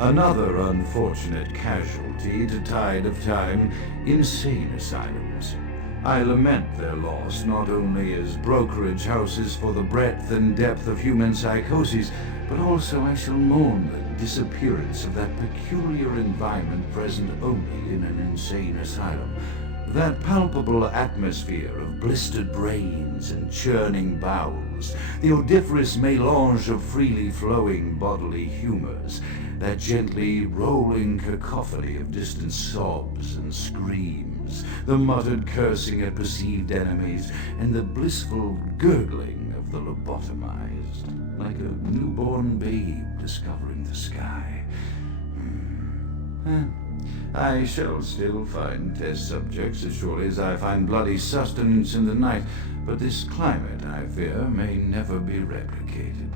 Another unfortunate casualty to tide of time, insane asylums. I lament their loss not only as brokerage houses for the breadth and depth of human psychoses, but also I shall mourn the disappearance of that peculiar environment present only in an insane asylum. That palpable atmosphere of blistered brains and churning bowels, the odoriferous melange of freely flowing bodily humors, that gently rolling cacophony of distant sobs and screams, the muttered cursing at perceived enemies, and the blissful gurgling of the lobotomized, like a newborn babe discovering the sky. I shall still find test subjects as surely as I find bloody sustenance in the night, but this climate, I fear, may never be replicated.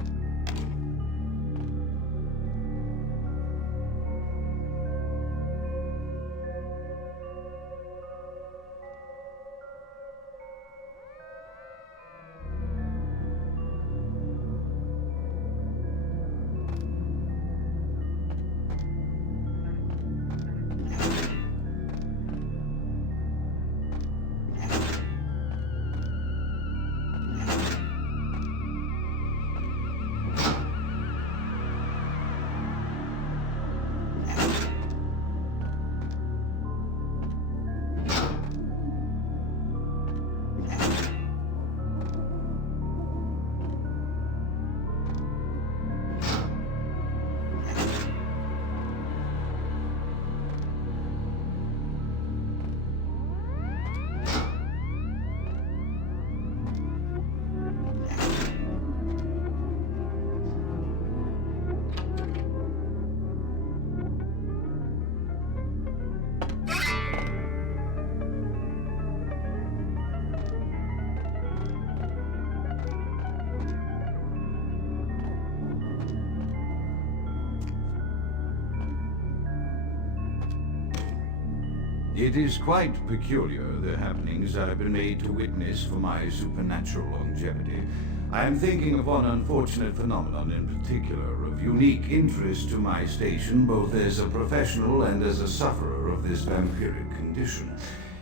It is quite peculiar, the happenings I've been made to witness for my supernatural longevity. I am thinking of one unfortunate phenomenon in particular, of unique interest to my station, both as a professional and as a sufferer of this vampiric condition.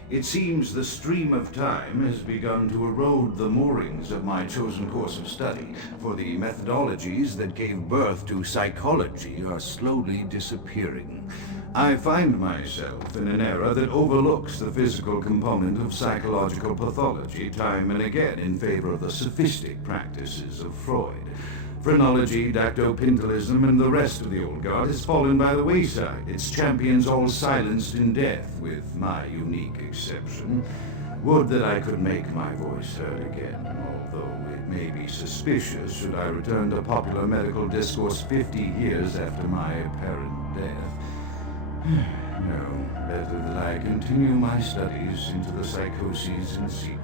It seems the stream of time has begun to erode the moorings of my chosen course of study, for the methodologies that gave birth to psychology are slowly disappearing. I find myself in an era that overlooks the physical component of psychological pathology time and again in favor of the sophistic practices of Freud. Phrenology, dactopintilism, and the rest of the old guard has fallen by the wayside, its champions all silenced in death, with my unique exception. Would that I could make my voice heard again, although it may be suspicious should I return to popular medical discourse 50 years after my apparent death. No, better that I continue my studies into the psychoses in secret.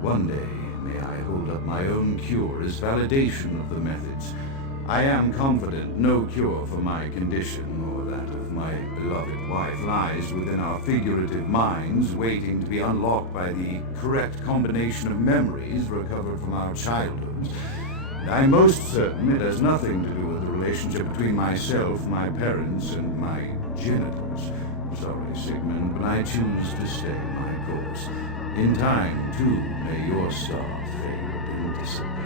One day, may I hold up my own cure as validation of the methods. I am confident no cure for my condition or that of my beloved wife lies within our figurative minds, waiting to be unlocked by the correct combination of memories recovered from our childhoods. I'm most certain it has nothing to do with the relationship between myself, my parents, and my genitals. Sorry, Sigmund, but I choose to stay my course. In time, too, may your star fade and disappear.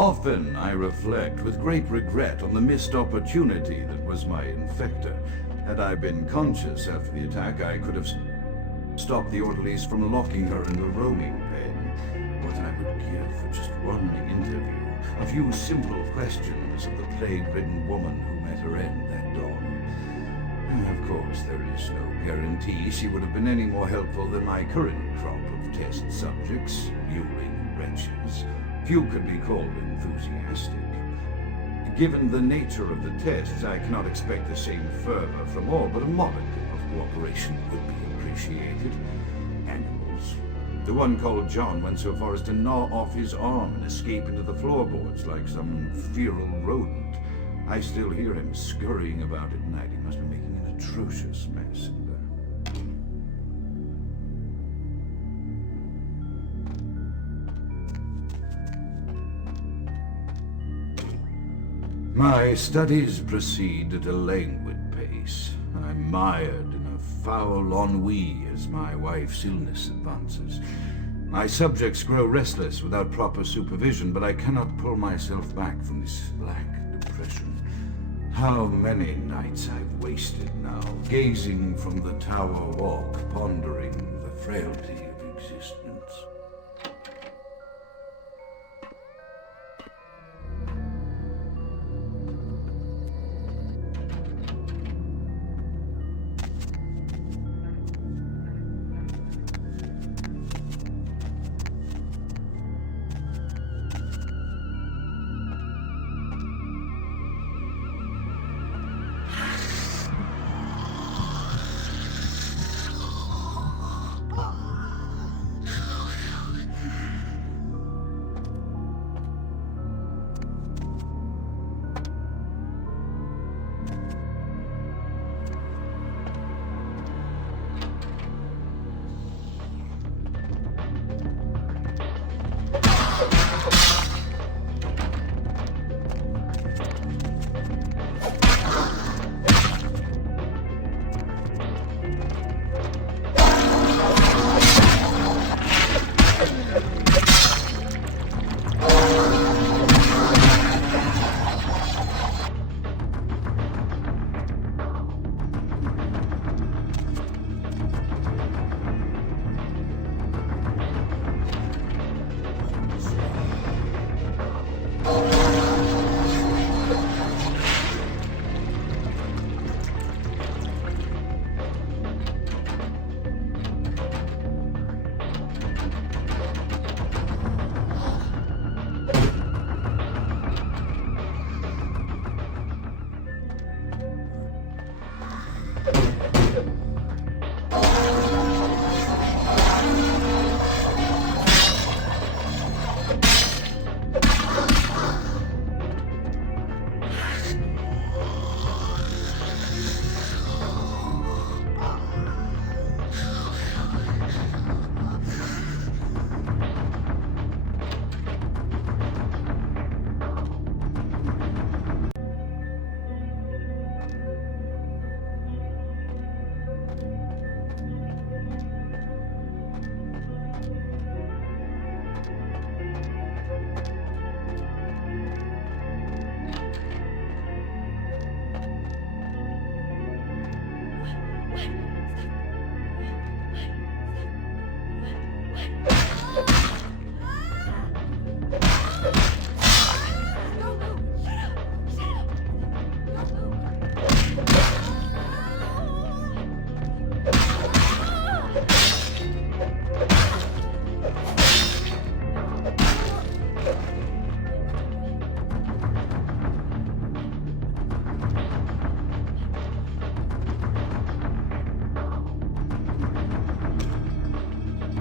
Often I reflect with great regret on the missed opportunity that was my infector. Had I been conscious after the attack, I could have stopped the orderlies from locking her in the roaming pen. What I would give for just one interview, a few simple questions of the plague-ridden woman who met her end that dawn. Of course, there is no guarantee she would have been any more helpful than my current crop of test subjects, mewling wretches. Few could be called enthusiastic. Given the nature of the tests, I cannot expect the same fervor from all, but a modicum of cooperation would be appreciated. Animals. The one called John went so far as to gnaw off his arm and escape into the floorboards like some feral rodent. I still hear him scurrying about at night. He must be making an atrocious mess in there. My studies proceed at a languid pace. I'm mired in a foul ennui as my wife's illness advances. My subjects grow restless without proper supervision, but I cannot pull myself back from this black depression. How many nights I've wasted now, gazing from the tower walk, pondering the frailty of existence.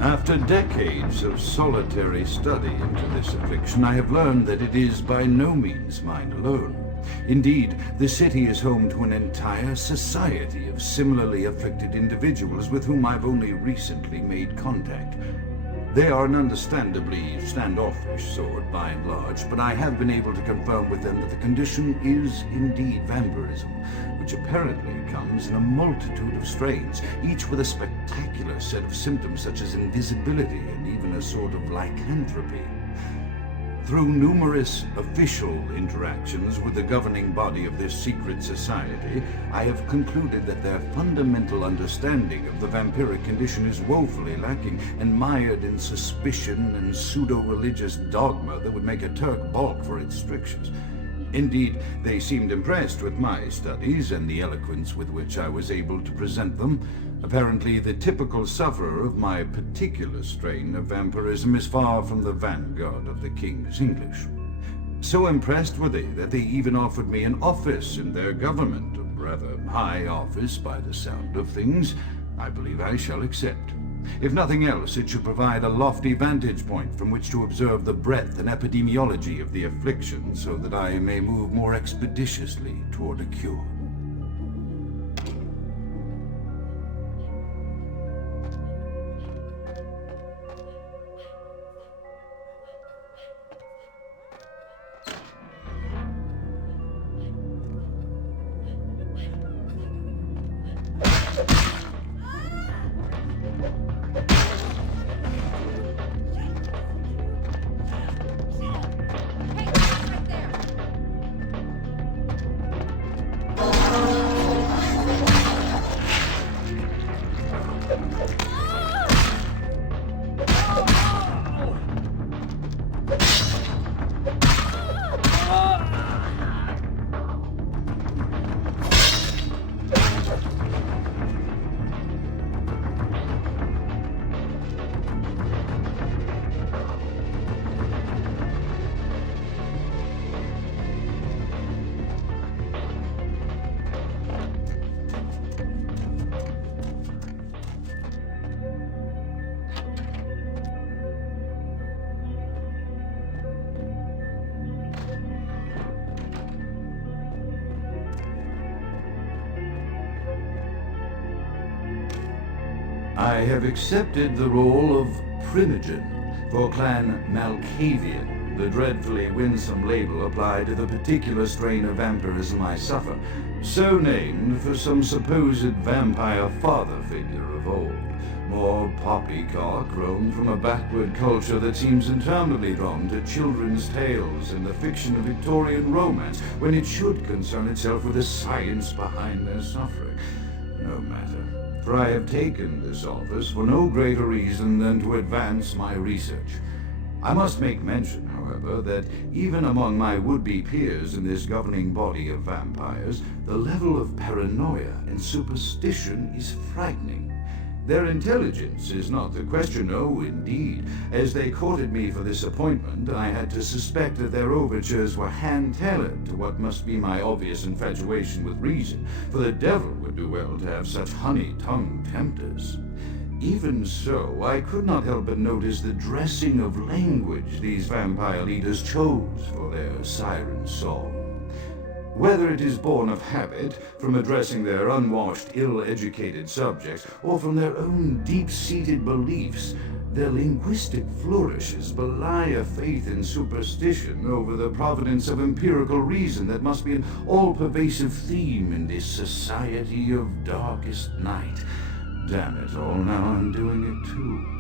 After decades of solitary study into this affliction, I have learned that it is by no means mine alone. Indeed, the city is home to an entire society of similarly afflicted individuals with whom I've only recently made contact. They are an understandably standoffish sort by and large, but I have been able to confirm with them that the condition is indeed vampirism, which apparently comes in a multitude of strains, each with a spectacular set of symptoms such as invisibility and even a sort of lycanthropy. Through numerous official interactions with the governing body of this secret society, I have concluded that their fundamental understanding of the vampiric condition is woefully lacking and mired in suspicion and pseudo-religious dogma that would make a Turk balk for its strictures. Indeed, they seemed impressed with my studies and the eloquence with which I was able to present them. Apparently, the typical sufferer of my particular strain of vampirism is far from the vanguard of the King's English. So impressed were they that they even offered me an office in their government, a rather high office by the sound of things. I believe I shall accept. If nothing else, it should provide a lofty vantage point from which to observe the breadth and epidemiology of the affliction, so that I may move more expeditiously toward a cure. I have accepted the role of Primogen for Clan Malkavian, the dreadfully winsome label applied to the particular strain of vampirism I suffer, so named for some supposed vampire father figure of old. More poppycock grown from a backward culture that seems interminably drawn to children's tales and the fiction of Victorian romance, when it should concern itself with the science behind their suffering. No matter. For I have taken this office for no greater reason than to advance my research. I must make mention, however, that even among my would-be peers in this governing body of vampires, the level of paranoia and superstition is frightening. Their intelligence is not the question, no, indeed. As they courted me for this appointment, I had to suspect that their overtures were hand-tailored to what must be my obvious infatuation with reason, for the devil would do well to have such honey-tongued tempters. Even so, I could not help but notice the dressing of language these vampire leaders chose for their siren song. Whether it is born of habit, from addressing their unwashed, ill-educated subjects, or from their own deep-seated beliefs, their linguistic flourishes belie a faith in superstition over the providence of empirical reason that must be an all-pervasive theme in this society of darkest night. Damn it all, now I'm doing it too.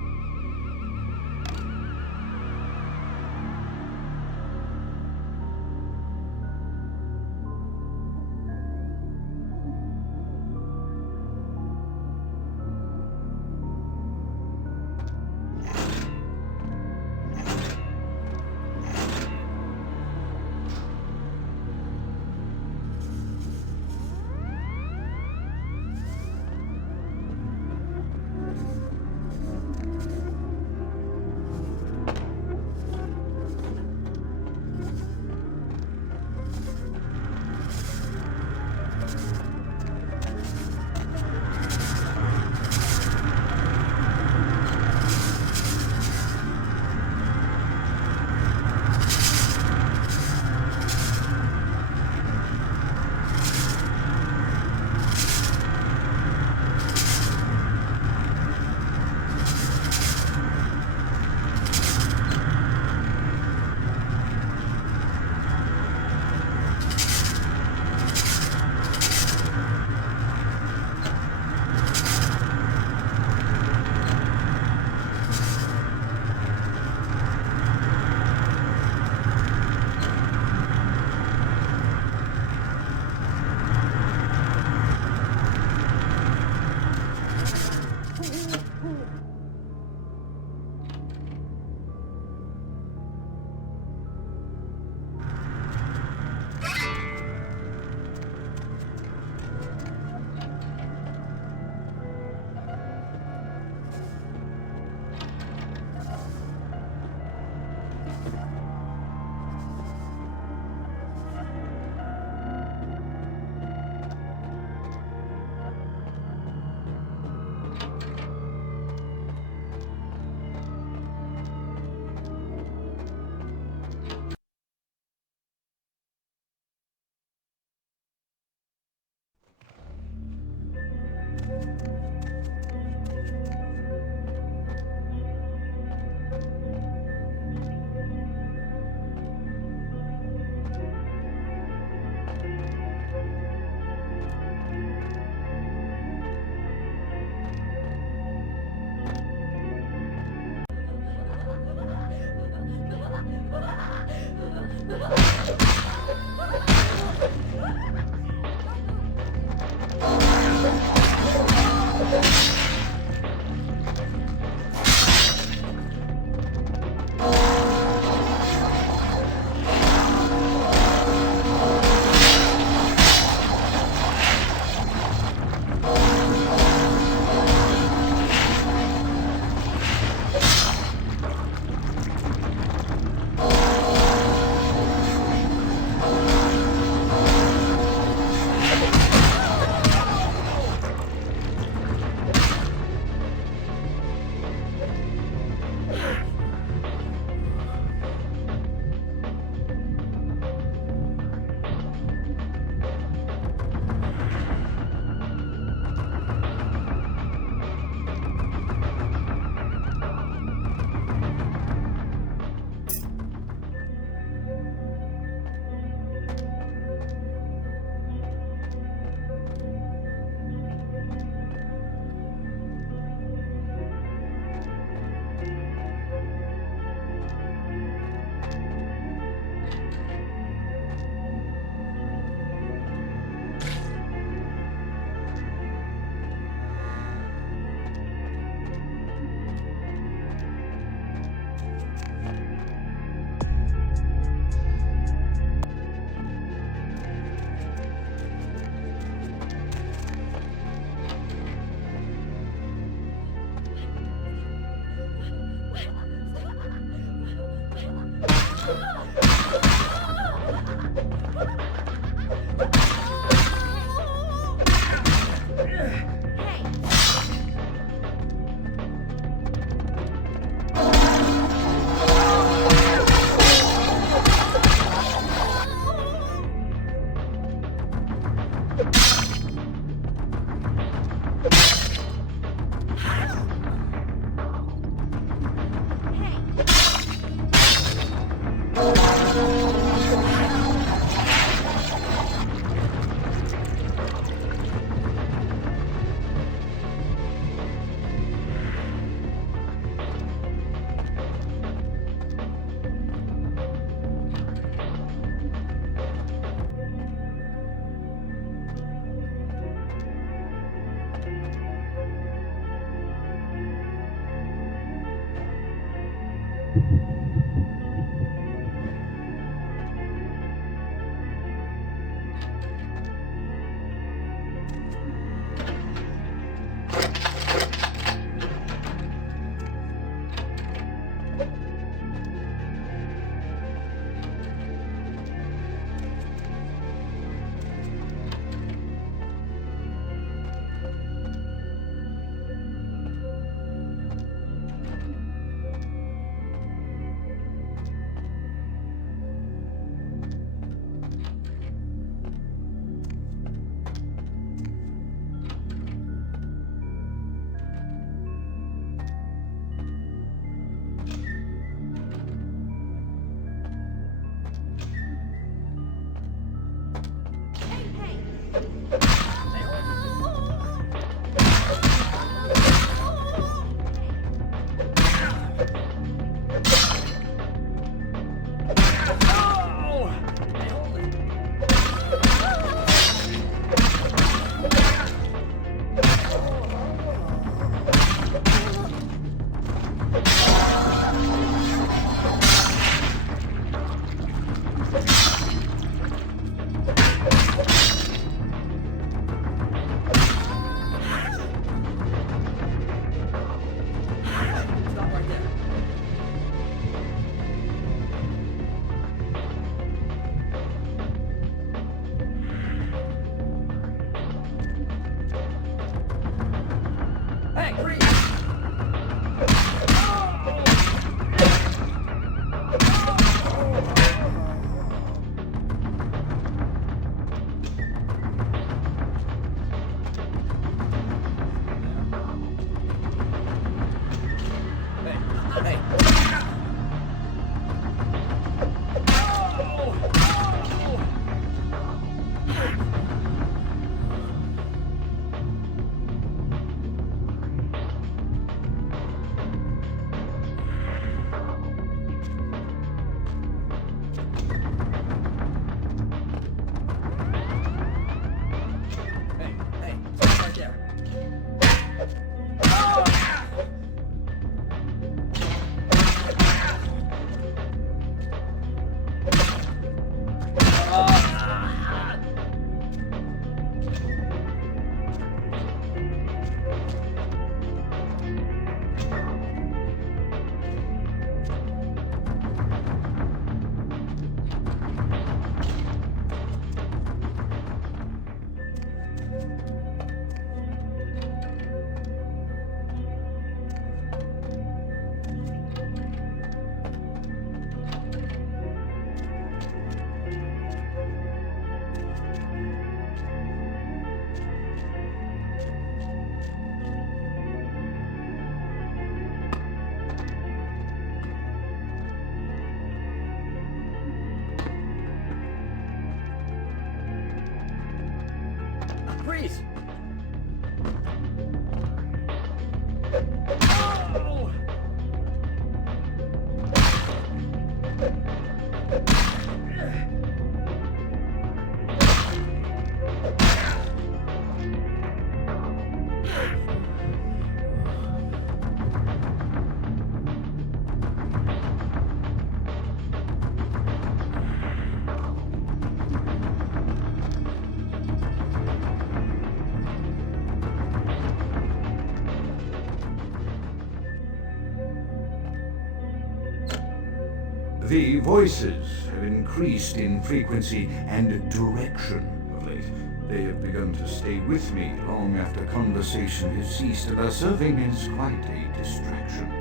The voices have increased in frequency and direction of late. They have begun to stay with me long after conversation has ceased and are serving as quite a distraction.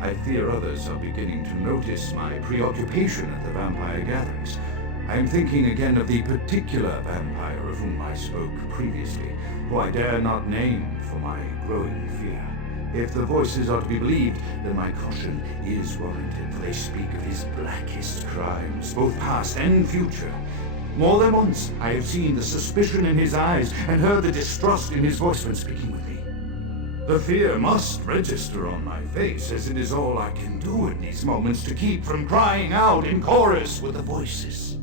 I fear others are beginning to notice my preoccupation at the vampire gatherings. I am thinking again of the particular vampire of whom I spoke previously, who I dare not name for my growing fear. If the voices are to be believed, then my caution is warranted, for they speak of his blackest crimes, both past and future. More than once I have seen the suspicion in his eyes and heard the distrust in his voice when speaking with me. The fear must register on my face, as it is all I can do in these moments to keep from crying out in chorus with the voices.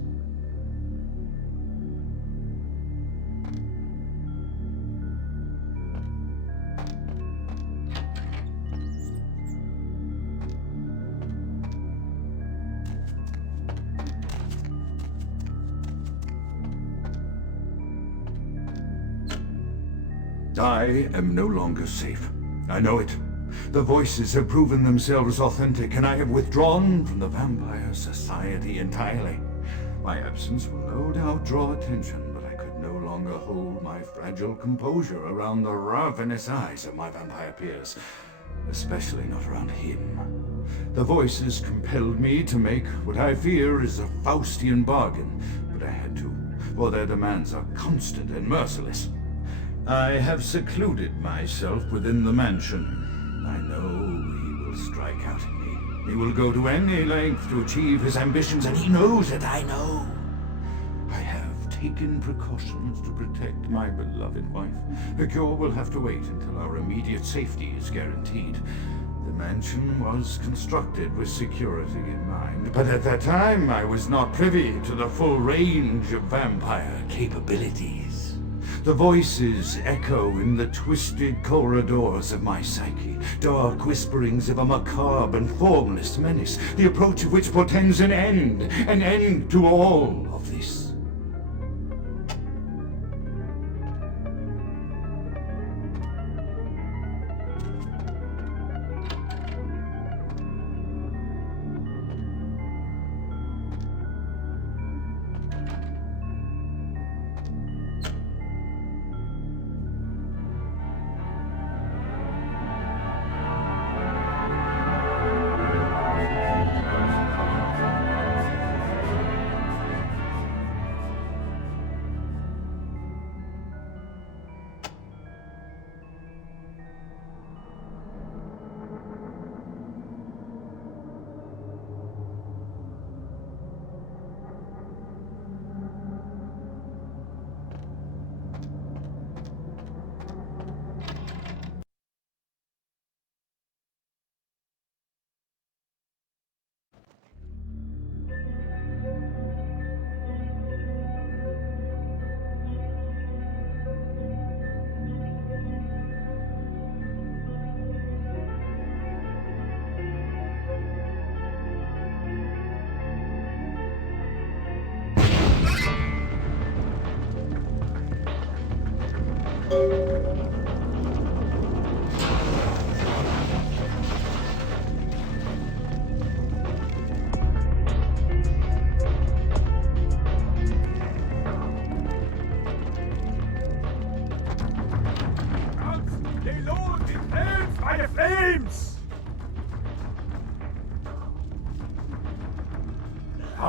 I am no longer safe. I know it. The voices have proven themselves authentic, and I have withdrawn from the Vampire Society entirely. My absence will no doubt draw attention, but I could no longer hold my fragile composure around the ravenous eyes of my vampire peers, especially not around him. The voices compelled me to make what I fear is a Faustian bargain, but I had to, for their demands are constant and merciless. I have secluded myself within the mansion. I know he will strike out at me. He will go to any length to achieve his ambitions, and he knows that I know. I have taken precautions to protect my beloved wife. The cure will have to wait until our immediate safety is guaranteed. The mansion was constructed with security in mind, but at that time I was not privy to the full range of vampire capabilities. The voices echo in the twisted corridors of my psyche, dark whisperings of a macabre and formless menace, the approach of which portends an end to all of this.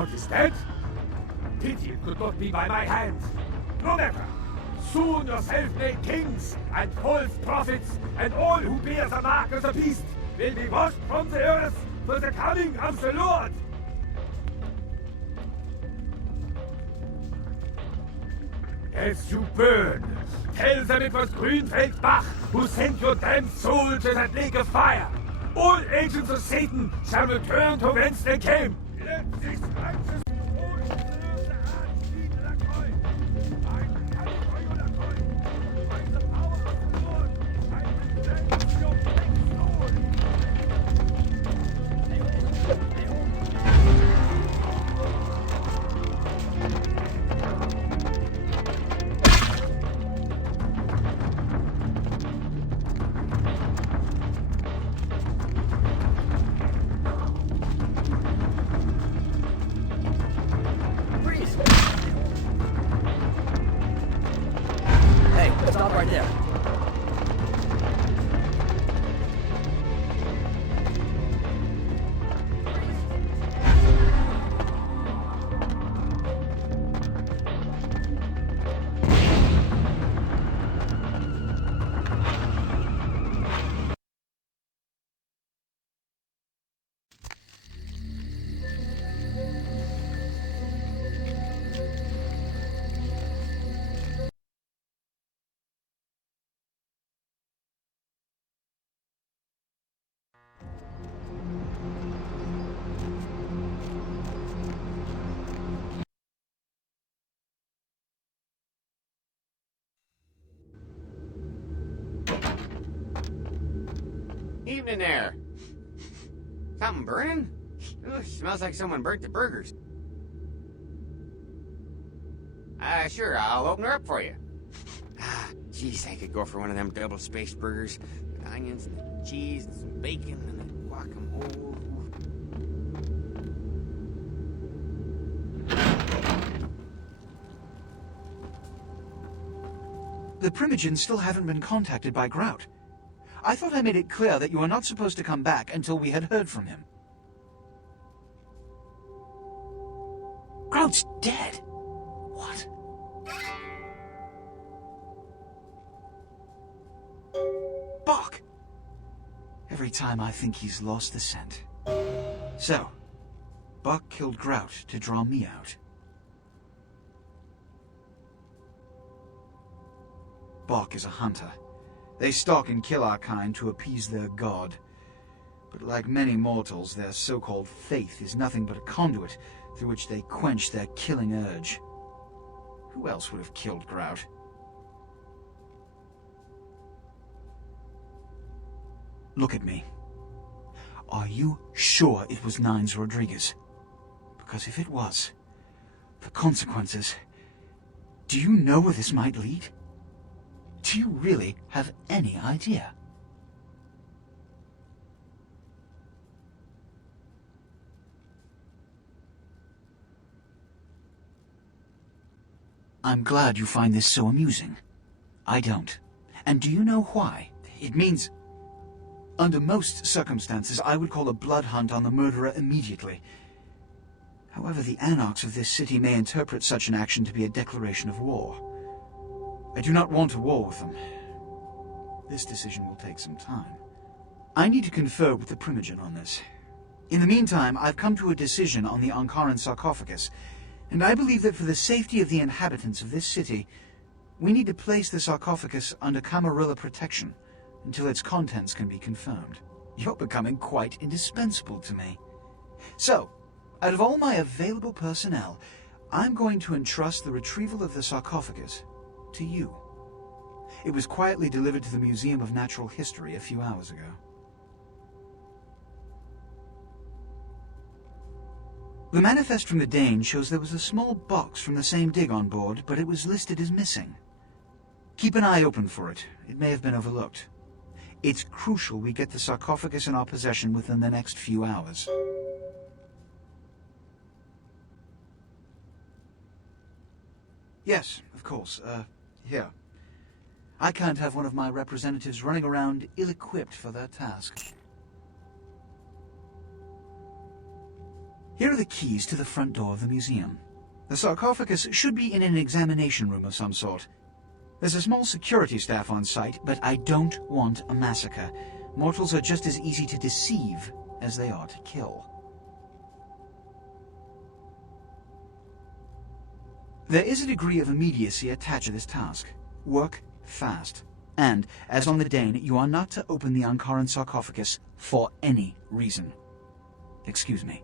Grout is dead? Pity it could not be by my hand. No matter. Soon yourself made kings, and false prophets, and all who bear the mark of the beast will be washed from the earth for the coming of the Lord. As you burn, tell them it was Grünfeld Bach who sent your damned soul to that lake of fire. All agents of Satan shall return to whence they came. Let this righteous soul preserve the heartbeat of the coin. I carry for you the coin. By the power of the Lord, I will cleanse your black soul. Evening there. Something burning? Ugh, smells like someone burnt the burgers. Sure, I'll open her up for you. Geez, I could go for one of them double-spaced burgers with onions and the cheese and some bacon and the guacamole. The Primogens still haven't been contacted by Grout. I thought I made it clear that you were not supposed to come back until we had heard from him. Grout's dead? What? Bok! Every time I think he's lost the scent. So, Bok killed Grout to draw me out. Bok is a hunter. They stalk and kill our kind to appease their god. But like many mortals, their so-called faith is nothing but a conduit through which they quench their killing urge. Who else would have killed Grout? Look at me. Are you sure it was Nines Rodriguez? Because if it was, the consequences... Do you know where this might lead? Do you really have any idea? I'm glad you find this so amusing. I don't. And do you know why? It means... Under most circumstances, I would call a blood hunt on the murderer immediately. However, the anarchs of this city may interpret such an action to be a declaration of war. I do not want a war with them. This decision will take some time. I need to confer with the Primogen on this. In the meantime, I've come to a decision on the Ankaran sarcophagus, and I believe that for the safety of the inhabitants of this city, we need to place the sarcophagus under Camarilla protection until its contents can be confirmed. You're becoming quite indispensable to me. So, out of all my available personnel, I'm going to entrust the retrieval of the sarcophagus to you. It was quietly delivered to the Museum of Natural History a few hours ago. The manifest from the Dane shows there was a small box from the same dig on board, but it was listed as missing. Keep an eye open for it. It may have been overlooked. It's crucial we get the sarcophagus in our possession within the next few hours. Yes, of course. Here. I can't have one of my representatives running around ill-equipped for their task. Here are the keys to the front door of the museum. The sarcophagus should be in an examination room of some sort. There's a small security staff on site, but I don't want a massacre. Mortals are just as easy to deceive as they are to kill. There is a degree of immediacy attached to this task. Work fast. And, as on the Dane, you are not to open the Ankaran sarcophagus for any reason. Excuse me.